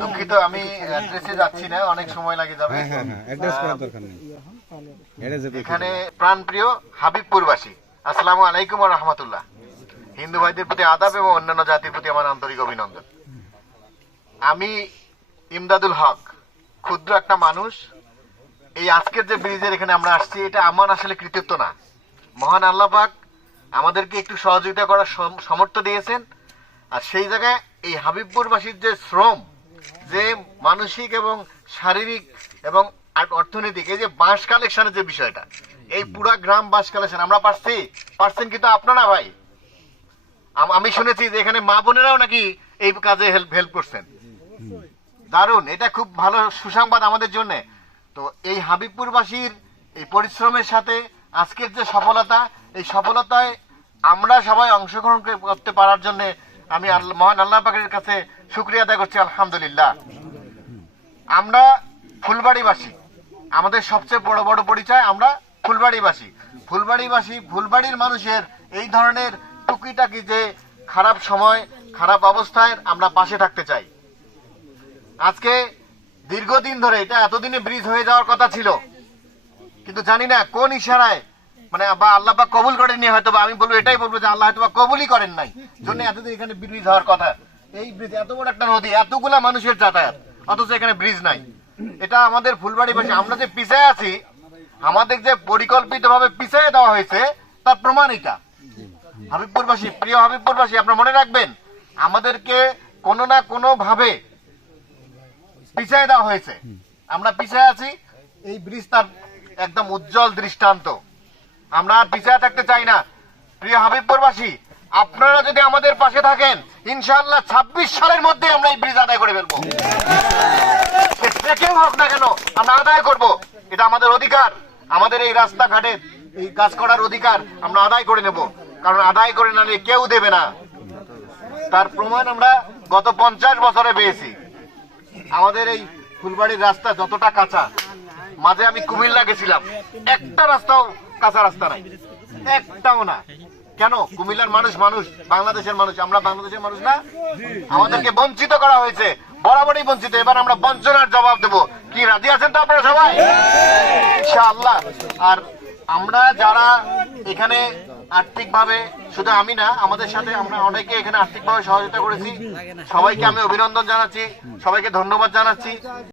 দুঃখিত, আমি অ্যাড্রেসে যাচ্ছি না, অনেক সময় লাগে যাবে। অ্যাড্রেস করার দরকার নেই। এখানে প্রাণপ্রিয় হাবিবপুরবাসী, আসসালামু আলাইকুম ওয়া রাহমাতুল্লাহ। হিন্দু ভাইদের প্রতি আদাব এবং অন্যান্য জাতির প্রতি আমার আন্তরিক অভিনন্দন। আমি ইমদাদুল হক, ক্ষুদ্র একটা মানুষ। এই আজকের যে ব্রিজের এখানে আমরা আসছি, এটা আমার আসলে কৃতিত্ব না। মহান আল্লাহ পাক আমাদেরকে একটু সহযোগিতা করার সামর্থ্য দিয়েছেন। আর সেই জায়গায় এই হাবিবপুরবাসীর যে শ্রম, যে মানসিক এবং শারীরিক এবং অর্থনৈতিক, এই যে বাঁশ কালেকশনের যে বিষয়টা, এই পুরা গ্রাম বাঁশ কালেকশন আমরা পারছেন কিন্তু আপনারা ভাই। আমি শুনেছি যে এখানে মা বোনেরাও নাকি এই কাজে হেল্প করছেন। দারুণ, এটা খুব ভালো সুসংবাদ আমাদের জন্য। তো এই হাবিবপুরবাসীর এই পরিশ্রমের সাথে আজকের যে সফলতা, এই সফলতায় আমরা সবাই অংশগ্রহণ করতে পারার জন্য আমি মহান আল্লাহ পাকের কাছে শুকরিয়া আদায় করছি, আলহামদুলিল্লাহ। আমরা ফুলবাড়িবাসী, আমাদের সবচেয়ে বড় পরিচয় আমরা ফুলবাড়িবাসী। ফুলবাড়ির মানুষের এই ধরনের টুকিটাকি যে খারাপ সময়, খারাপ অবস্থায় আমরা পাশে থাকতে চাই। আজকে দীর্ঘদিন ধরে, এটা এতদিনে ব্রিজ হয়ে যাওয়ার কথা ছিল, কিন্তু জানি না কোন ইশারায়, মানে বা আল্লাহ পাক কবুল করেননি হয়তো, বা আমি বলবো এটাই বলবো যে আল্লাহ হয়তো বা কবুলই করেন নাই, জন্য এতদিন এখানে ব্রিজ হওয়ার কথা। এই ব্রিজ, এত বড় একটা নদী, এতগুলা মানুষের যাতায়াত, অথচ এখানে ব্রিজ নাই। এটা আমাদের ফুলবাড়িবাসী, আমরা যে পিছায় আছি, আমাদের যে পরিকল্পিতভাবে পিছায় দেওয়া হয়েছে, তার প্রমাণ এটা। হাবিবপুরবাসী, প্রিয় হাবিবপুরবাসী, আপনারা মনে রাখবেন, আমাদেরকে কোনো না কোনো ভাবে পিছায় দেওয়া হয়েছে। আমরা পিছায় আছি, এই ব্রিজ তার একদম উজ্জ্বল দৃষ্টান্ত। আমরা আর পিছায় থাকতে চাই না। প্রিয় হাবিবপুরবাসী, আপনারা যদি আমাদের পাশে থাকেন, ইনশাআল্লাহ 26 সালের মধ্যে আমরা এই ব্রিজ আদায় করে ফেলবো। কেউ হোক না কেন, আমরা আদায় করব। এটা আমাদের অধিকার, আমাদের এই রাস্তাঘাটে এই কাজ করার অধিকার আমরা আদায় করে নেব। কারণ আদায় করে না নিলে কেউ দেবে না। তার প্রমাণ আমরা গত 50 বছরে পেয়েছি। আমাদের এই ফুলবাড়ির রাস্তা যতটা কাঁচা, মাঝে আমি কুমিল্লা গেছিলাম, একটা রাস্তাও কাঁচা রাস্তা নাই, একটাও না। কেন? কুমিল্লার মানুষ বাংলাদেশের মানুষ, আমরা বাংলাদেশের মানুষ না? আমাদেরকে বঞ্চিত করা হয়েছে, বরাবরই বঞ্চিত। এবার আমরা বঞ্চনার জবাব দেব। কি রাজি আছেন তো আপনারা সবাই? ইনশাআল্লাহ। আর আমরা যারা এখানে আর্থিকভাবে, শুধু আমি না, আমাদের সাথে আমরা অনেকে এখানে আর্থিকভাবে সহযোগিতা করেছি, সবাইকে আমি অভিনন্দন জানাচ্ছি, সবাইকে ধন্যবাদ জানাচ্ছি।